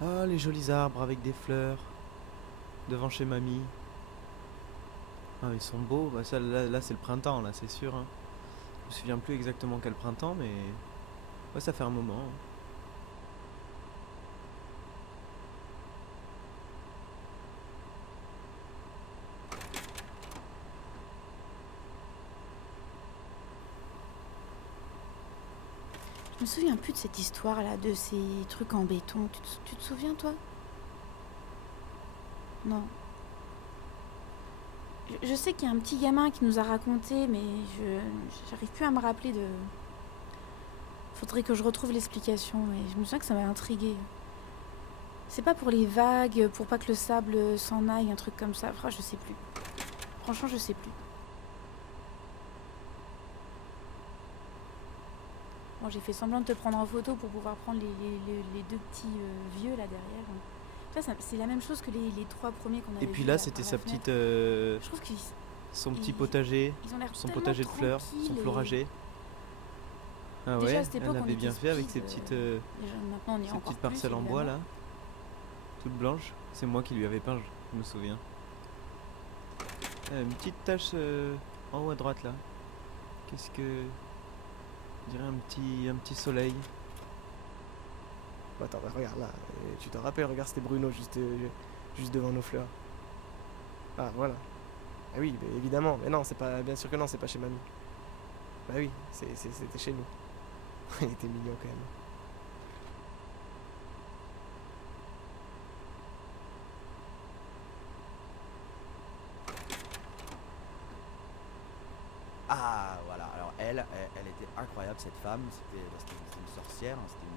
Ah, les jolis arbres avec des fleurs devant chez mamie. Ah, ils sont beaux. Bah, ça, là, c'est le printemps, là, c'est sûr, hein. Je me souviens plus exactement quel printemps, mais ouais, ça fait un moment. Je me souviens plus de cette histoire-là, de ces trucs en béton. Tu te souviens, toi? Non. Je sais qu'il y a un petit gamin qui nous a raconté, mais j'arrive plus à me rappeler de... Faudrait que je retrouve l'explication, mais je me souviens que ça m'a intriguée. C'est pas pour les vagues, pour pas que le sable s'en aille, un truc comme ça. Enfin, je sais plus. Franchement, je sais plus. Bon, j'ai fait semblant de te prendre en photo pour pouvoir prendre les deux petits vieux là derrière. C'est la même chose que les trois premiers qu'on avait Et puis vus là, là, c'était par la sa fenêtre. petite, Je trouve qu'ils son petit ils- potager, ils ont l'air son tellement potager de fleurs, son tranquilles. florager. Ah Déjà à ouais, cette elle époque, on avait était bien fait avec speed. Déjà, maintenant, on y est ses encore petites plus, parcelles en bois évidemment. là, toutes blanches. C'est moi qui lui avais peint, je me souviens. Une petite tache en haut à droite là. Qu'est-ce que... On dirait un petit soleil. Bah, attends, bah, regarde là, tu te rappelles, regarde, c'était Bruno juste devant nos fleurs. Ah, voilà. Ah oui, bah, évidemment, mais non, c'est pas, bien sûr que non, c'est pas chez mamie. Bah oui, c'était chez nous. Il était mignon quand même. Ah voilà, alors elle était incroyable cette femme, c'était une sorcière, hein, c'était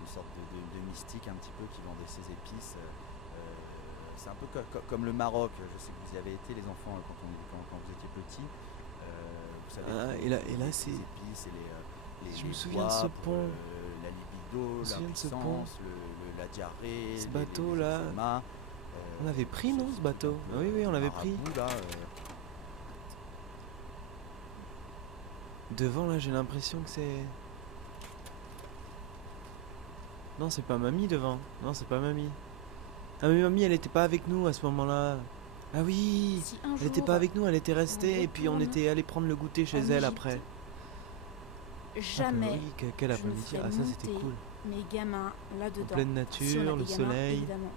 une sorte de mystique un petit peu qui vendait ses épices. C'est un peu comme le Maroc, je sais que vous y avez été les enfants quand vous étiez petits. Vous savez, Ah, et là c'est... les épices et Je les me souviens de pois ce pour pont. la libido, Je me souviens de ce pont. l'impuissance, la diarrhée, Ce bateau les là. eczémas. On avait pris, non, ce bateau? Ah oui, oui, on l'avait pris. Là, Devant là, j'ai l'impression que c'est... Non, c'est pas mamie devant. Non, c'est pas mamie. Ah mais mamie, elle était pas avec nous à ce moment-là. Ah oui, Si un elle jour, était pas avec nous, elle était restée on et puis on retourne était allé prendre le goûter chez en elle Égypte, après. Ah bah jamais oui, quel je ne après-midi. ferai Ah ça c'était monter cool. mes gamins En là-dedans. pleine Si on a nature, des le gamins, soleil. évidemment.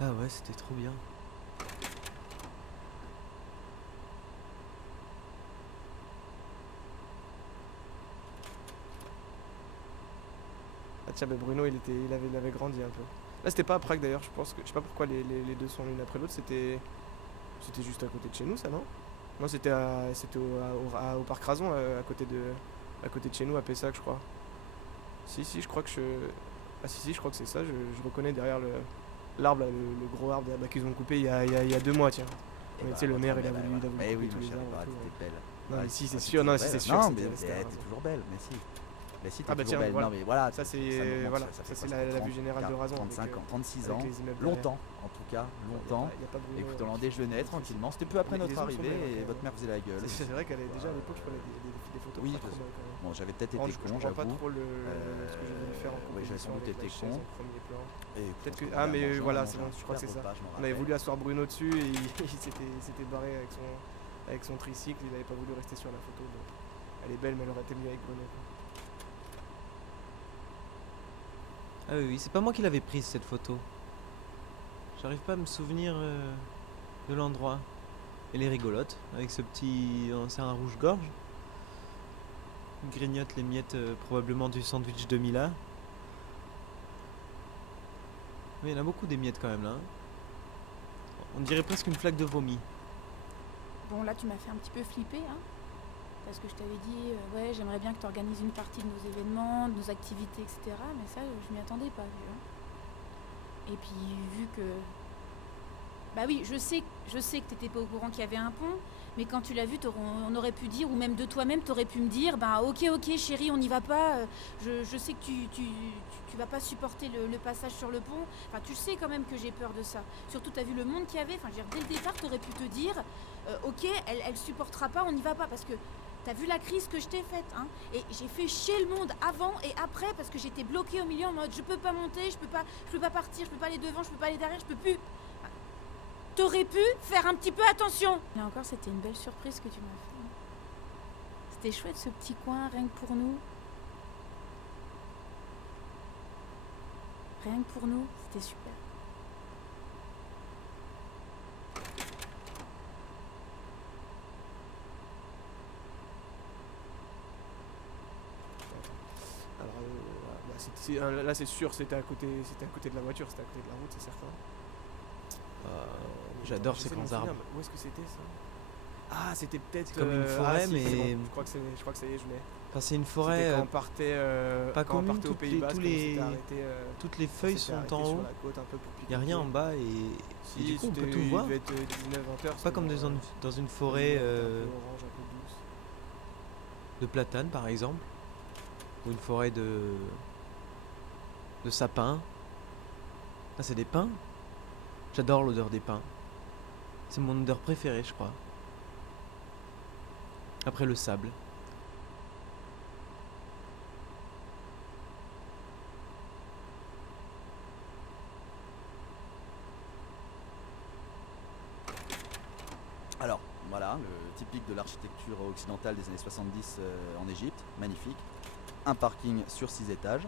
Ah ouais, c'était trop bien. Ah tiens, bah, Bruno, il avait grandi un peu. Là, c'était pas à Prague d'ailleurs, je pense que. Je sais pas pourquoi les deux sont l'une après l'autre, c'était juste à côté de chez nous, ça, non? Non, c'était au parc Razon, à côté de chez nous, à Pessac, je crois. Si, je crois que je. Ah, si, je crois que c'est ça, je reconnais derrière l'arbre, là, le gros arbre bah, qu'ils ont coupé il y a 2 mois, tiens. Mais tu sais, le maire, il a voulu Eh couper oui, tous ma les chérie, arbres bah, et tout. t'étais belle. Non, Ouais, mais si, c'est t'es sûr, toujours non, si, belle. c'est sûr. Non, que mais c'était un t'es Razon. toujours belle, mais si. Mais si, t'es Ah bah toujours tiens, belle. voilà. Non, mais voilà, Ça, c'est nous remonte, voilà, ça ça fait c'est quoi, la vue générale de Razon 35 avec, ans, 36 avec ans. les immeubles derrière. Longtemps, en tout cas, longtemps. Il y a pas Bruno, Écoutez, on qui- déjeunait qui- tranquillement. C'était peu après Les notre ongles sont arrivée belles, et ok. votre mère faisait la gueule. C'est vrai qu'elle est déjà à l'époque, je prenais des photos Oui, pas trop mal quand même. bon, j'avais peut-être Par été contre, je con, comprends pas j'avoue. trop ce que j'ai voulu faire en Oui, j'avais sans composition doute avec été la chaise con. en premier plan. Et Peut-être que... franchement, Ah on a mais mangé, voilà, on a c'est mangé bon, un je crois que c'est super ça. repas, je m'en On avait rappelle. voulu asseoir Bruno dessus et il s'était barré avec son tricycle, il avait pas voulu rester sur la photo. Donc. Elle est belle mais elle aurait été mieux avec Bruno. Quoi. Ah oui, oui, c'est pas moi qui l'avais prise cette photo. J'arrive pas à me souvenir de l'endroit. Elle est rigolote, avec ce petit... C'est un rouge-gorge. Il grignote les miettes probablement du sandwich de Mila. Mais il y en a beaucoup des miettes quand même là. Hein. On dirait presque une flaque de vomi. Bon, là, tu m'as fait un petit peu flipper, hein, parce que je t'avais dit, ouais, j'aimerais bien que tu organises une partie de nos événements, de nos activités, etc. Mais ça, je m'y attendais pas, vu. Hein. Et puis, vu que... Bah oui, je sais que t'étais pas au courant qu'il y avait un pont, mais quand tu l'as vu, on aurait pu dire, ou même de toi-même, t'aurais pu me dire, bah ok, chérie, on n'y va pas, je sais que tu vas pas supporter le passage sur le pont. Enfin, tu sais quand même que j'ai peur de ça. Surtout, t'as vu le monde qu'il y avait, enfin, je veux dire, dès le départ, t'aurais pu te dire, ok, elle supportera pas, on n'y va pas, parce que T'as vu la crise que je t'ai faite, hein? Et j'ai fait chier le monde avant et après parce que j'étais bloquée au milieu en mode je peux pas monter, je peux pas partir, je peux pas aller devant, je peux pas aller derrière, je peux plus. T'aurais pu faire un petit peu attention. Là encore, c'était une belle surprise que tu m'as fait. C'était chouette ce petit coin, rien que pour nous. Rien que pour nous, c'était super. Alors, là c'est sûr, c'était à côté de la voiture, c'était à côté de la route, c'est certain. J'adore J'essaie ces de me grands arbres. souvenir, où est-ce que c'était ça? Ah, c'était peut-être C'est comme une forêt, si, mais- c'est bon. Je crois que ça y est, je l'ai. Enfin, c'est une C'était forêt, quand on partait, pas quand on commune, partait au toutes Pays les- Basque, tous on les- s'était arrêté, toutes les feuilles on s'était sont arrêté en sur haut, la côte un peu pour il n'y a rien en pique-niquer. bas et Si, du coup on peut c'était- tout il voir. devait être 19-20 h. Pas comme dans une forêt un peu orange, un peu douce. de platanes par exemple, ou une forêt de sapins. Ah, c'est des pins. J'adore l'odeur des pins. C'est mon odeur préférée, je crois. Après le sable. Alors, voilà, le typique de l'architecture occidentale des années 70 en Égypte, magnifique. Un parking sur 6 étages.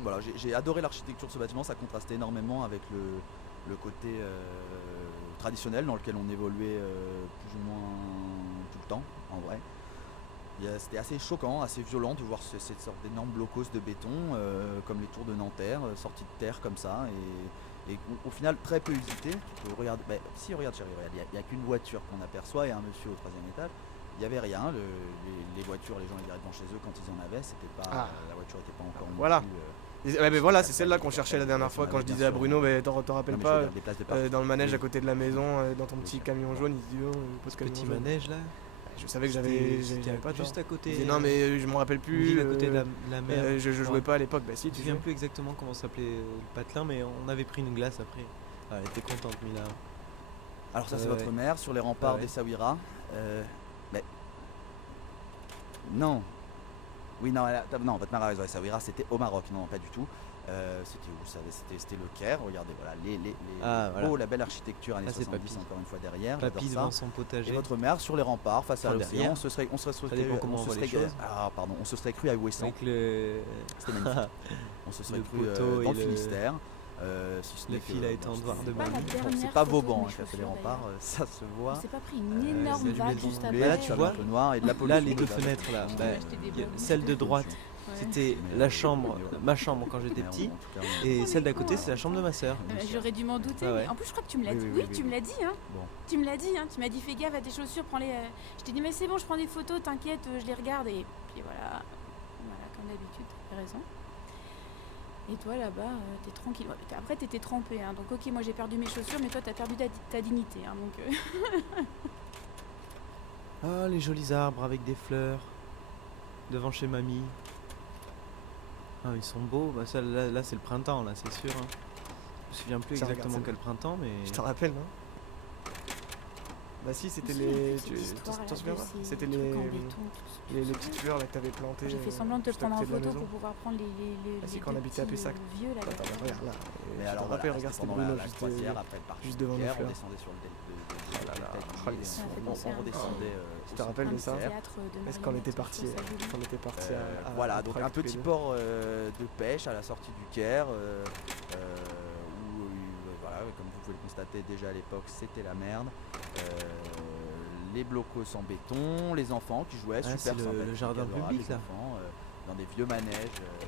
Voilà, j'ai adoré l'architecture de ce bâtiment, ça contrastait énormément avec le côté traditionnel dans lequel on évoluait plus ou moins tout le temps, en vrai. C'était assez choquant, assez violent de voir cette sorte d'énorme blocos de béton, comme les tours de Nanterre, sortis de terre comme ça, et au final très peu usité. Tu peux regarder, si regarde chérie, regarde, il n'y a qu'une voiture qu'on aperçoit et un monsieur au 3e étage. Il n'y avait rien, les voitures, les gens les garaient devant chez eux quand ils en avaient, c'était pas, la voiture n'était pas encore non Voilà. plus, Ouais, mais voilà, c'est celle-là qu'on cherchait la dernière fois quand je disais à Bruno, mais t'en rappelles non, mais je pas, veux dire, des places de parking. dans le manège à Oui. côté de la maison, dans ton petit camion jaune, il se dit oh, pose camion Petit jaune. manège là. Je savais que C'était j'avais pas juste tort. à côté. Il disait, non mais je m'en rappelle une plus. ville à côté de la mer. je jouais pas à l'époque, bah si Je me tu souviens jouais. plus exactement comment s'appelait le patelin, mais on avait pris une glace après. Ah, elle était contente, Mila. Alors ça c'est Ouais, votre ouais. mère sur les remparts Ouais. d'Essaouira. Mais non. Oui non, non, votre mère a raison. Essaouira c'était au Maroc, non pas du tout. C'était où ça? C'était le Caire. Regardez voilà Ah, voilà. la belle architecture années Là, c'est 70 Papy. encore une fois derrière. Papy j'adore devant ça. son Et potager. votre mère sur les remparts face à Enfin, l'océan. derrière. On se serait dépend comment on voit les choses. Ah pardon, on se serait cru à Ouessant. Avec le, C'était magnifique. On se serait le cru poteau dans et le Finistère. Si ce le n'est fil que, à étendard c'est de pas- Manu. la dernière c'est pas photo de Vauban mes qui a fait les chaussures, remparts, ça se On voit. s'est pas pris une énorme c'est vague allumé juste le après. Mais là, tu tu as vois, un peu noir et de la pollution. Là, les deux fenêtres là, J'ai bah, acheté des il y a bonbons. celle de droite, Ouais. c'était Mais, la chambre, mais, ma chambre quand j'étais Mais petit, en tout cas, et mais celle d'à quoi, côté, c'est la chambre de ma sœur. J'aurais dû m'en douter. Ah ouais. Mais en plus, je crois que tu me l'as Oui, dit. oui, Oui, oui, tu oui. me l'as dit. Hein. Bon. Tu me l'as dit. Hein. Tu m'as dit fais gaffe à tes chaussures, prends-les. Je t'ai dit mais c'est bon, je prends des photos, t'inquiète, je les regarde. Et puis voilà, comme d'habitude, t'as raison. Et toi là-bas, t'es tranquille. Ouais, après, t'étais trempé. Hein. Donc ok, moi j'ai perdu mes chaussures, mais toi t'as perdu ta dignité. Hein. Donc Ah, les jolis arbres avec des fleurs, devant chez mamie. Ah, ils sont beaux, bah, ça, là c'est le printemps, là, c'est sûr. Hein. Je me souviens plus Tiens, exactement regarde quel printemps, mais... Je te rappelle, non? Bah si, c'était Je me souviens les. plus de cette histoire, T'en là, souviens de pas? ces C'était trucs les. en béton, tout Les ça. petites fleurs là que t'avais plantées. J'ai fait semblant de te juste à prendre en côté de la photo maison. pour pouvoir prendre les Ah, si, les quand on deux habitait à petits, Pessac. vieux là. Attends, d'accord. regarde là. Mais Je alors te voilà, rappelle, regarde, c'était pendant Bruno la juste croisière, après le parking juste devant du nos Caire, on fleurs. descendait sur le Oh là là, oh, les Ça sons. fait on penser à un- redescendait Je te rappelle Un de ça? théâtre de Est-ce qu'on était marionnettes, parti je trouve ça joli. Qu'on était parti à voilà, donc Prague un tous les petit deux. port de pêche à la sortie du Caire, où, voilà, comme vous pouvez le constater déjà à l'époque, c'était la merde. Les blocos en béton, les enfants qui jouaient, Ah, super c'est le sympathiques, jardin adorables, public, les là. enfants, dans des vieux manèges.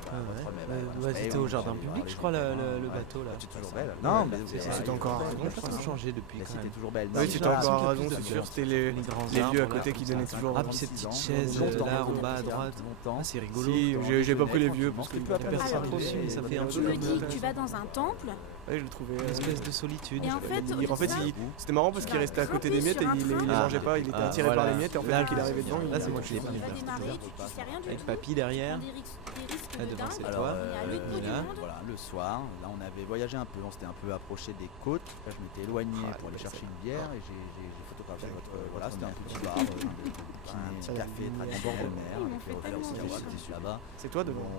Ah ouais. votre mère, Ouais, voilà, ouais, et c'était on au jardin allait voir public, les je crois, copains, le ouais. bateau là. Tu es Ouais, toujours ça. belle. Ouais, Non, mais c'était encore à Aragon, Je je pense crois, qu'ils ont non? changé depuis Mais quand c'était même. toujours belle. Oui, j'ai c'était l'impression encore qu'il y a à Aragon, plus de c'est sûr. fleurs. C'était Les grands les arbres, vieux à là. côté qui donnaient toujours. Ah, puis ces petites chaises là en bas à droite. Ah, c'est rigolo. Si, j'ai pas pris les vieux parce que peu à peu, personne Alors, dessus, mais ça fait un Tu peu me comme dis que tu vas dans un temple, Ouais, je le trouvais. Une espèce de solitude. Et en fait, au lieu de en fait, ça, c'était marrant parce qu'il vas restait à côté grimper des miettes et sur un il les train. mangeait pas, il était attiré par voilà. les miettes et en fait, Là, dès qu'il arrivait dedans, là, c'est moi qui l'ai Tu pris. vas démarrer, tu sais rien du Avec tout. papy derrière. Tu prends des risques Là, de devant, c'est dingue. toi. Et à l'autre bout du là. monde. Voilà, le soir, là on avait voyagé un peu, on s'était un peu approché des côtes. Là, je m'étais éloigné Ah, pour aller belle chercher scène. une bière et j'ai photographié votre. Voilà, c'était un petit bar, un Ça café l'a très mis en bord de Ils mer. m'ont avec fait les tellement hauteurs rire. c'était là-bas. C'est toi devant.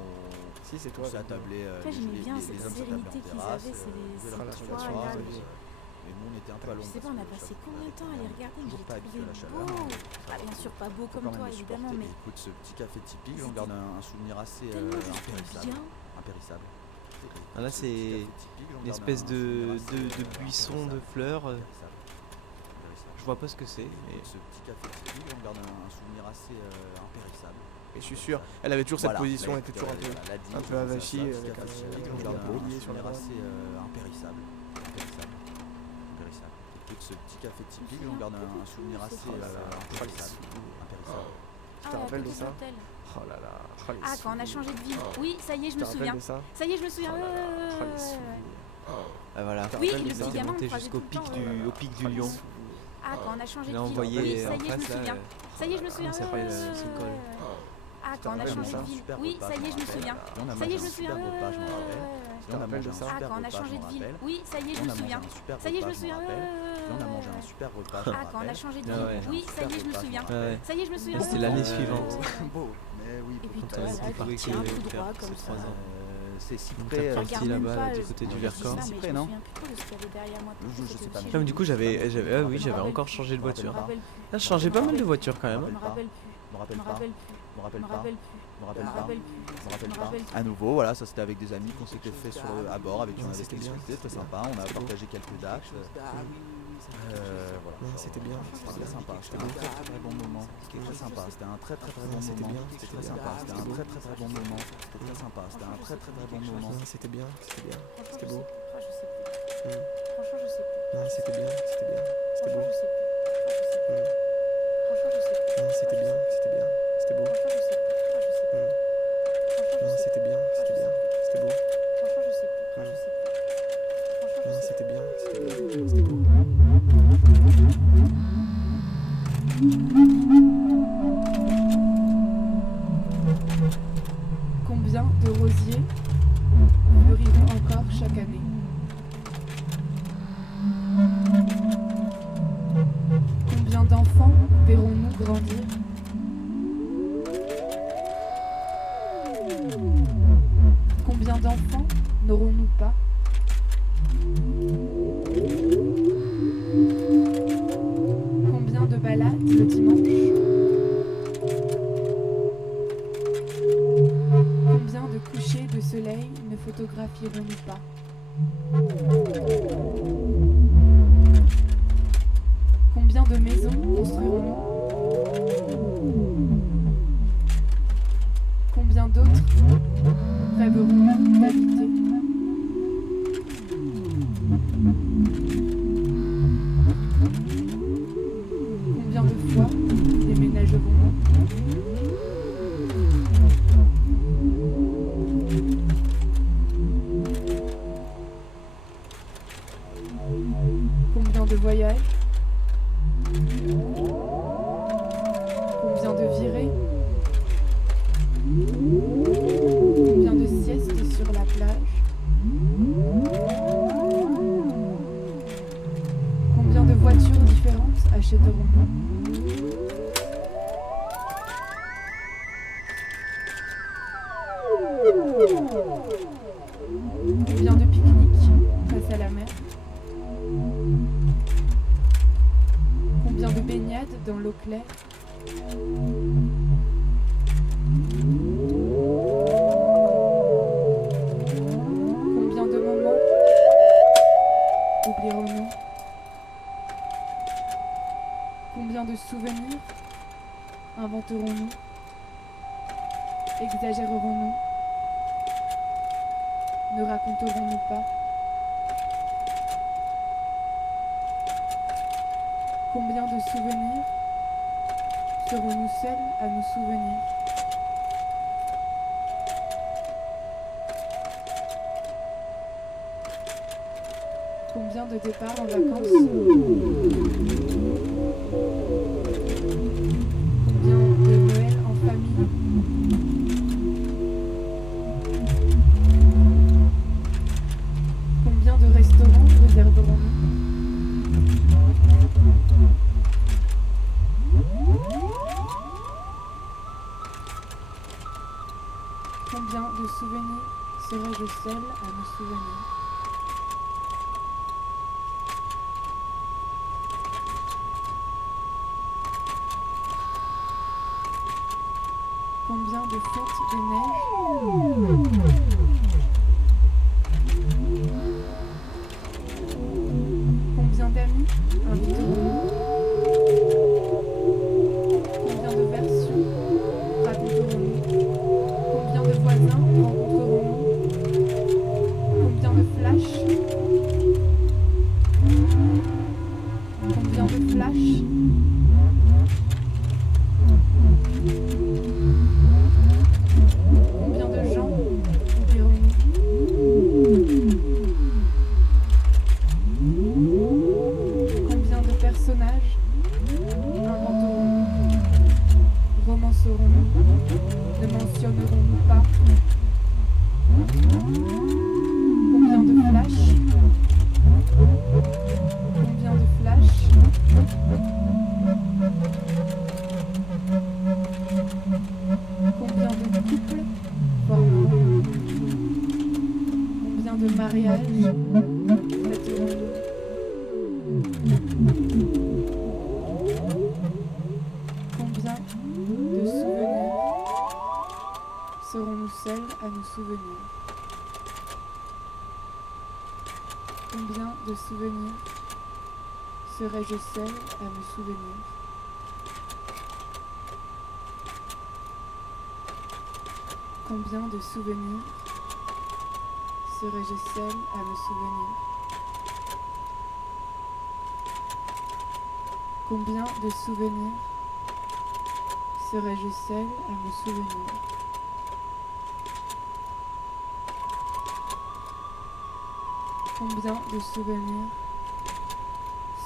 Si, c'est On toi. s'est attablé, Après, j'aimais bien cette hommes s'attablaient en sérénité qu'ils terrasse, avaient, c'est les buvait la la trois relation, là. ça Je mais nous on était un peu à l'ombre. sais pas, on a passé combien de temps à les regarder, mais toujours j'ai pas trouvé habitué à la chaleur. beau. Ah, bien sûr, pas beau comme toi, évidemment, mais Écoute, ce petit café typique, j'en C'était garde un souvenir assez tellement juste impérissable. bien. Impérissable. Ah, là, c'est une espèce de buisson de fleurs. Je vois pas ce que c'est, mais Ce petit café typique, j'en garde un souvenir assez impérissable. Et je suis sûr, elle avait toujours cette Voilà, position, mais, elle était toujours un peu. elle a dit, un je peu pense à avachie, ça, avec petit un- café avec typique, un j'en garde roulier sur souvenir le bras. assez impérissable. Impérissable. Écoute, ce petit café typique, j'en garde un souvenir assez impérissable. Impérissable. Ah, te ouais, à rappelles côté de ça l'hôtel. Oh là là. Oh, les Ah, quand on a souvenirs. changé de ville. Oui, ça y est, je Tu me te souviens. rappelles de ça Ça y est, je me souviens. Oh là là. ouais, Oh, ouais, les ouais, ouais. souvenirs. ah, voilà. Oui, rappelles le de ça petit gamin, on monté le croisait jusqu'au tout le pic temps. au pic du Oh, les lion. souvenirs. Ah, quand on a changé Il de a ville. envoyé Oui, ça en y est, je me face là. souviens. Ça y est, je me souviens. ça s'appelle, ce col. Ah, quand on a rappelles de changé ça de ville. Oui, ça y est, je me souviens. On a Ça y mangé est, je un me souviens. super repas, je m'en rappelle. te On a rappelles mangé de un ça Ah, super quand on a repas, je changé m'en de ville. rappelle. Oui, ça y est, je On me a mangé souviens. un super Ça y est, je repas, me je m'en souviens. rappelle. Et on a mangé un super repas, je m'en Ah, quand on a rappelle. changé de Ah ville. ouais. Oui, ça y est, je me souviens. Ah ouais. Ça y est, je me souviens. C'était l'année suivante. Beau, mais oui, Et puis beaucoup toi, Quand on là, était tu parti tiens tout faire droit ces comme 3 ça. ans. C'est si On près. t'a Je parti regarde même là-bas, pas, du côté du je Vercors. sais ça, mais Cyprès, je me non souviens plus trop de ce qu'il y avait derrière moi. Je sais pas, mais Comme du coup, j'avais, ah oui, j'avais encore changé de Je me voiture. rappelle plus. Là, je changeais pas mal de voitures quand même. Je me pas. rappelle plus. Je me rappelle Je me pas. rappelle plus. Je me Je rappelle me pas. rappelle plus. Je me Je rappelle me pas. rappelle plus. Je me rappelle Je me pas. rappelle plus. À nouveau, voilà, ça c'était avec des amis qu'on s'était fait à bord, avec qui on Ouais, avait c'était bien, discuté, très c'était sympa. On a partagé quelques dates. Voilà. Ouais, c'était bien, C'était c'était très bien. sympa. C'était un très très très bon moment. C'était très sympa. C'était un très très très bon C'était moment. bien, C'était c'était très bien. sympa. C'était un très très très bon moment. C'était très sympa. C'était un très très très bon moment. Non, c'était bien, c'était bien. Franchement, C'était je beau. sais plus. Ah, je sais plus. Mm. Franchement, je sais plus. Non, c'était bien, c'était bien. C'était beau. Franchement, je sais plus. Ah, je sais plus. Mm. Franchement, je sais plus. Non, c'était bien, c'était bien. C'était beau. Franchement, je sais plus. Ah, je sais plus. Mm. Franchement, Non, je sais c'était bien, c'était bien. C'était beau. plus. Franchement, je sais plus. Ah, je sais plus. Franchement, Non, je sais c'était bien, c'était bien. C'était beau. Combien de rosiers fleuriront encore chaque année? Combien d'enfants verrons-nous grandir? Combien d'enfants n'aurons-nous pas? Combien de balades le dimanche? Combien de couchers de soleil ne photographierons-nous pas? Combien de maisons construirons-nous? Combien d'autres rêverons-nous d'habiter? Combien de fois déménagerons-nous? Combien de voyages? Combien de virées? Combien de siestes sur la plage? Combien de voitures différentes achèterons-nous? Combien de pique-niques face à la mer? Combien de baignades dans l'eau claire? Combien de moments oublierons-nous? Combien de souvenirs inventerons-nous? Exagérerons-nous? Ne raconterons-nous pas? Combien de souvenirs serons-nous seuls à nous souvenir? Combien de départs en vacances? Combien de Noël en famille? Combien de restaurants réserverons-nous? Combien de souvenirs serais-je seule à me souvenir? Combien de fontes de neige? Combien d'amis inviterons-nous? Combien de versions raconterons-nous? Combien de voisins rencontrerons-nous? Combien de flashs? Combien de flashs? Combien de gens oublierons-nous? Combien de personnages inventerons-nous? Romancerons-nous? Ne mentionnerons-nous pas? Combien de flashs? Combien de flashs? Combien de couples formerons-nous? Combien de mariages fêterons-nous? Combien de souvenirs serons-nous seuls à nous souvenir? Combien de souvenirs serais-je seul à me souvenir? Combien de souvenirs serais-je seul à me souvenir? Combien de souvenirs serais-je seul à me souvenir? Combien de souvenirs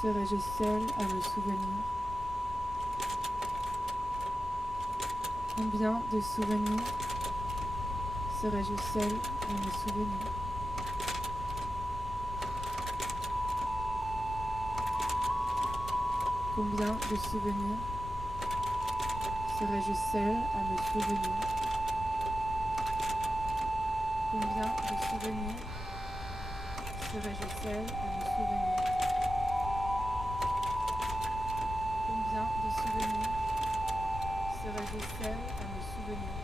serais-je seul à me souvenir? Combien de souvenirs serais-je seul à me souvenir? Combien de souvenirs serais-je seul à me souvenir? Combien de souvenirs serais-je seul à me souvenir? Combien de souvenirs serais-je seul à me souvenir?